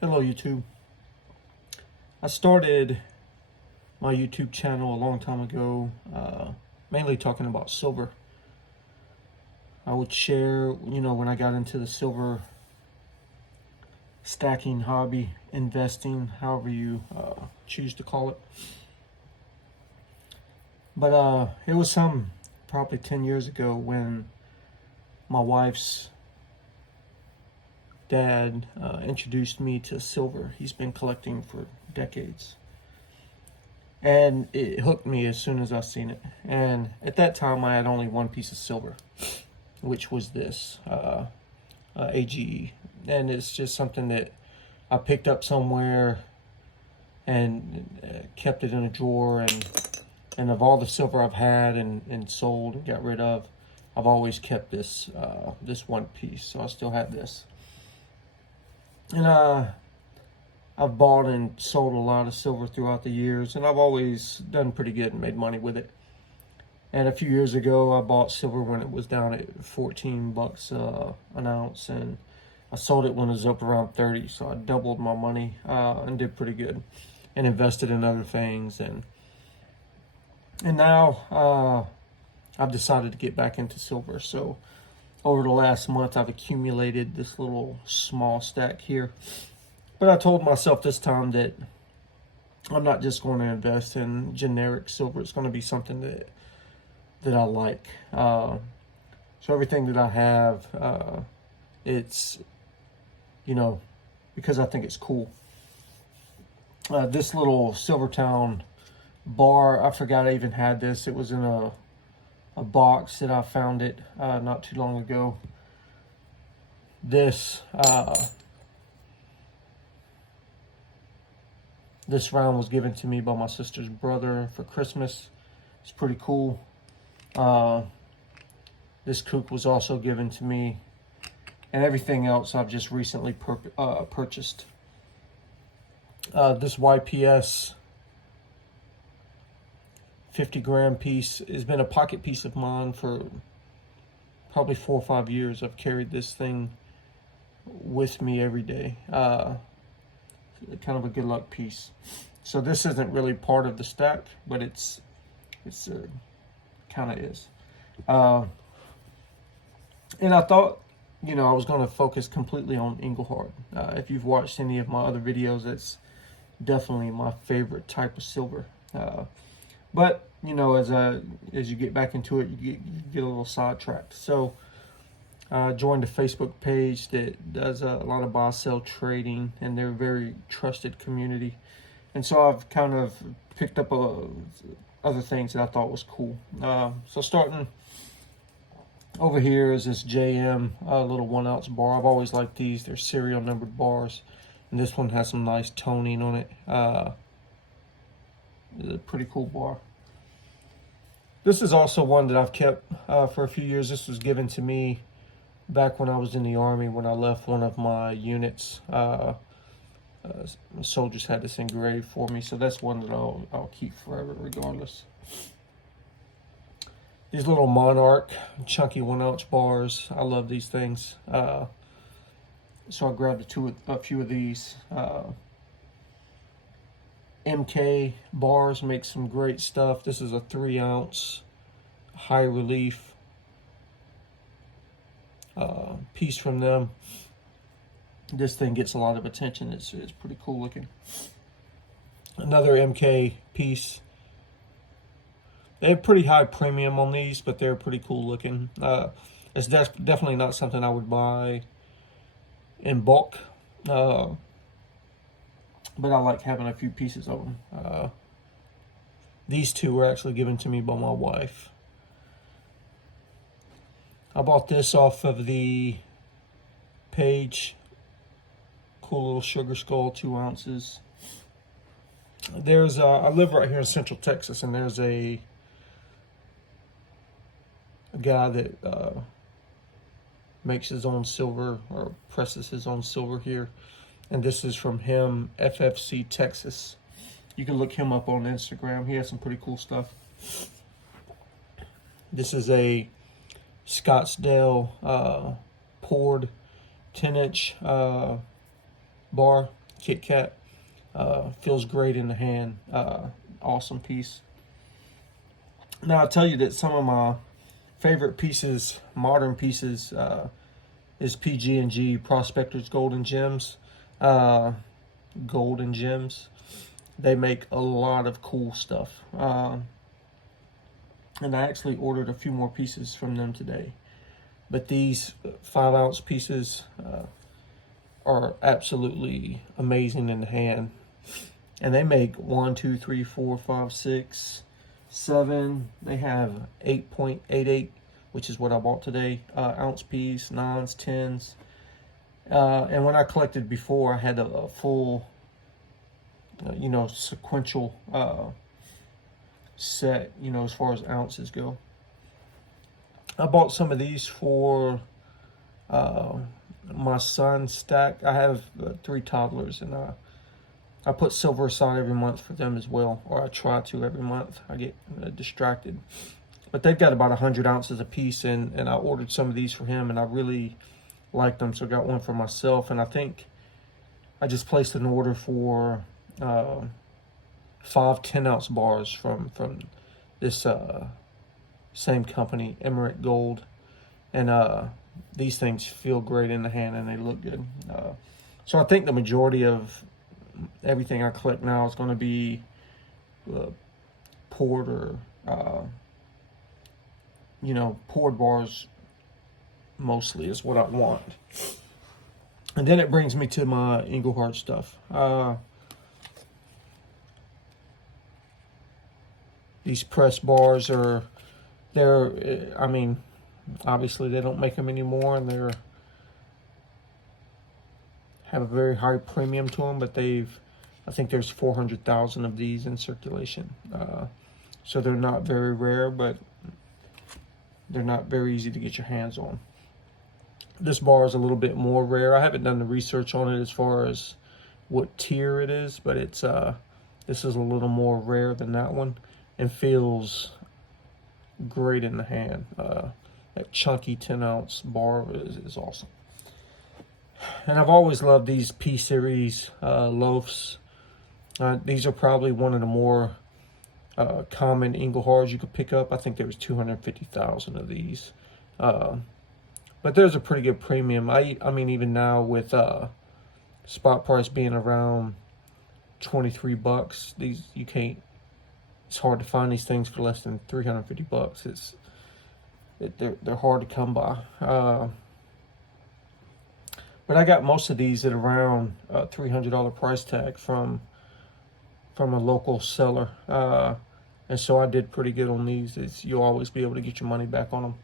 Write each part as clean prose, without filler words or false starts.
Hello YouTube. I started my YouTube channel a long time ago, mainly talking about silver. I would share, when I got into the silver stacking hobby, investing, however you choose to call it. But it was probably 10 years ago when my wife's dad introduced me to silver. He's been collecting for decades. And it hooked me as soon as I seen it. And at that time, I had only one piece of silver, which was this AGE. And it's just something that I picked up somewhere and kept it in a drawer. And of all the silver I've had and sold and got rid of, I've always kept this one piece. So I still have this. And I've bought and sold a lot of silver throughout the years, and I've always done pretty good and made money with it. And a few years ago, I bought silver when it was down at 14 bucks an ounce, and I sold it when it was up around 30. So I doubled my money and did pretty good, and invested in other things. And now I've decided to get back into silver. So over the last month, I've accumulated this little small stack here. But I told myself this time that I'm not just going to invest in generic silver. It's going to be something that I like. So everything that I have, it's, because I think it's cool. This little SilverTowne bar, I forgot I even had this. It was in a box that I found it not too long ago. This round was given to me by my sister's brother for Christmas. It's pretty cool. This kook was also given to me. And everything else I've just recently purchased. This YPS 50-gram piece has been a pocket piece of mine for probably 4 or 5 years. I've carried this thing with me every day. Kind of a good luck piece. So this isn't really part of the stack, but it's kind of is. And I thought, I was going to focus completely on Engelhard. If you've watched any of my other videos, it's definitely my favorite type of silver. But as you get back into it, you get a little sidetracked. So I joined a Facebook page that does a lot of buy-sell trading, and they're a very trusted community. And so I've kind of picked up other things that I thought was cool. So starting over here is this JM little 1 ounce bar. I've always liked these. They're serial numbered bars. And this one has some nice toning on it. It's a pretty cool bar. This is also one that I've kept for a few years. This was given to me back when I was in the Army, when I left one of my units. Soldiers had this engraved for me, so that's one that I'll keep forever regardless. These little Monarch chunky 1 ounce bars, I love these things. So I grabbed a few of these. MK bars make some great stuff. This is a 3 ounce high relief piece from them. This thing gets a lot of attention. It's pretty cool looking. Another MK piece. They have pretty high premium on these, but they're pretty cool looking. It's definitely not something I would buy in bulk, but I like having a few pieces of them. These two were actually given to me by my wife. I bought this off of the page. Cool little sugar skull, 2 ounces. There's I live right here in Central Texas, and there's a guy that makes his own silver, or presses his own silver here. And this is from him, FFC Texas. You can look him up on Instagram. He has some pretty cool stuff. This is a Scottsdale poured 10-inch bar. Kit Kat. Feels great in the hand. Awesome piece. Now I'll tell you that some of my favorite pieces, modern pieces, is PG&G Prospectors Golden Gems. Golden Gems. They make a lot of cool stuff. And I actually ordered a few more pieces from them today. But these 5-ounce pieces are absolutely amazing in the hand. And they make 1, 2, 3, 4, 5, 6, 7. They have 8.88, which is what I bought today. Ounce piece, 9s, 10s. And when I collected before, I had a full, sequential set, as far as ounces go. I bought some of these for my son's stack. I have 3 toddlers, and I put silver aside every month for them as well, or I try to every month. I get distracted. But they've got about 100 ounces a piece, and I ordered some of these for him, and I really liked them, so I got one for myself. And I think I just placed an order for 5 10-ounce bars from this same company, Emerald Gold. And these things feel great in the hand, and they look good. So I think the majority of everything I collect now is going to be poured or poured bars mostly is what I want. And then it brings me to my Engelhard stuff. These press bars obviously they don't make them anymore, and have a very high premium to them, but I think there's 400,000 of these in circulation. So they're not very rare, but they're not very easy to get your hands on. This bar is a little bit more rare. I haven't done the research on it as far as what tier it is, but this is a little more rare than that one, and feels great in the hand. That chunky 10-ounce bar is awesome. And I've always loved these P-Series loafs. These are probably one of the more common Engelhards you could pick up. I think there was 250,000 of these. But there's a pretty good premium. I mean, even now with spot price being around $23, it's hard to find these things for less than $350. They're hard to come by. But I got most of these at around $300 price tag from a local seller. And so I did pretty good on these. You'll always be able to get your money back on them.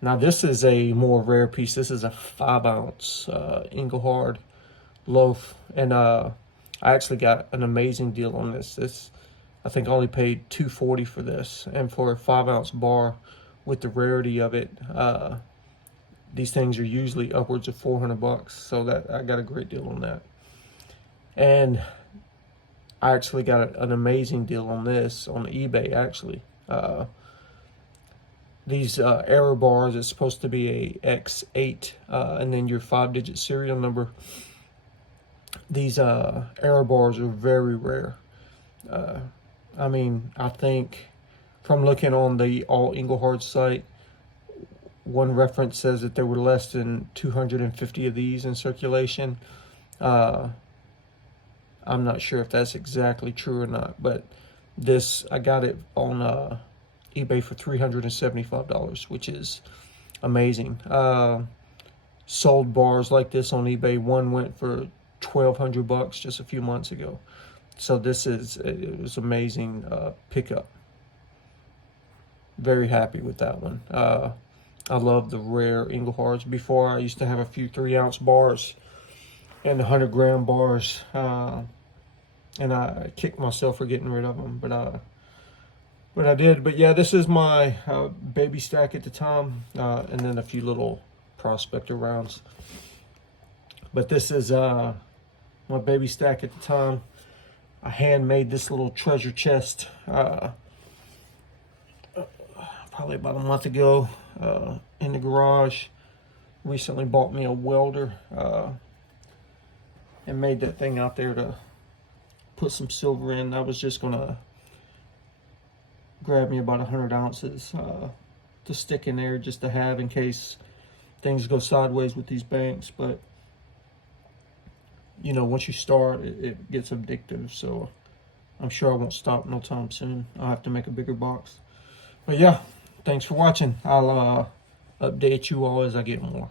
Now this is a more rare piece. This is a 5-ounce Engelhard loaf. And I actually got an amazing deal on this. I think I only paid $240 for this. And for a 5-ounce bar, with the rarity of it, these things are usually upwards of $400, so that I got a great deal on that. And I actually got an amazing deal on this on eBay, actually. These error bars, it's supposed to be a X8 and then your 5-digit serial number. These error bars are very rare. I think from looking on the All Engelhard site, one reference says that there were less than 250 of these in circulation. I'm not sure if that's exactly true or not, but I got it on eBay for $375, which is amazing. Sold bars like this on eBay. One went for $1,200 just a few months ago. So it was amazing pickup. Very happy with that one. I love the rare Engelhards. Before, I used to have a few 3-ounce bars and 100-gram bars, and I kicked myself for getting rid of them, but I did. But yeah, this is my baby stack at the time, and then a few little prospector rounds. But this is my baby stack at the time. I handmade this little treasure chest probably about a month ago in the garage. Recently bought me a welder, and made that thing out there to put some silver in. I was just gonna grab me about 100 ounces to stick in there just to have in case things go sideways with these banks. But you know, once you start, it gets addictive. So I'm sure I won't stop no time soon. I'll have to make a bigger box. But yeah, thanks for watching. I'll update you all as I get more.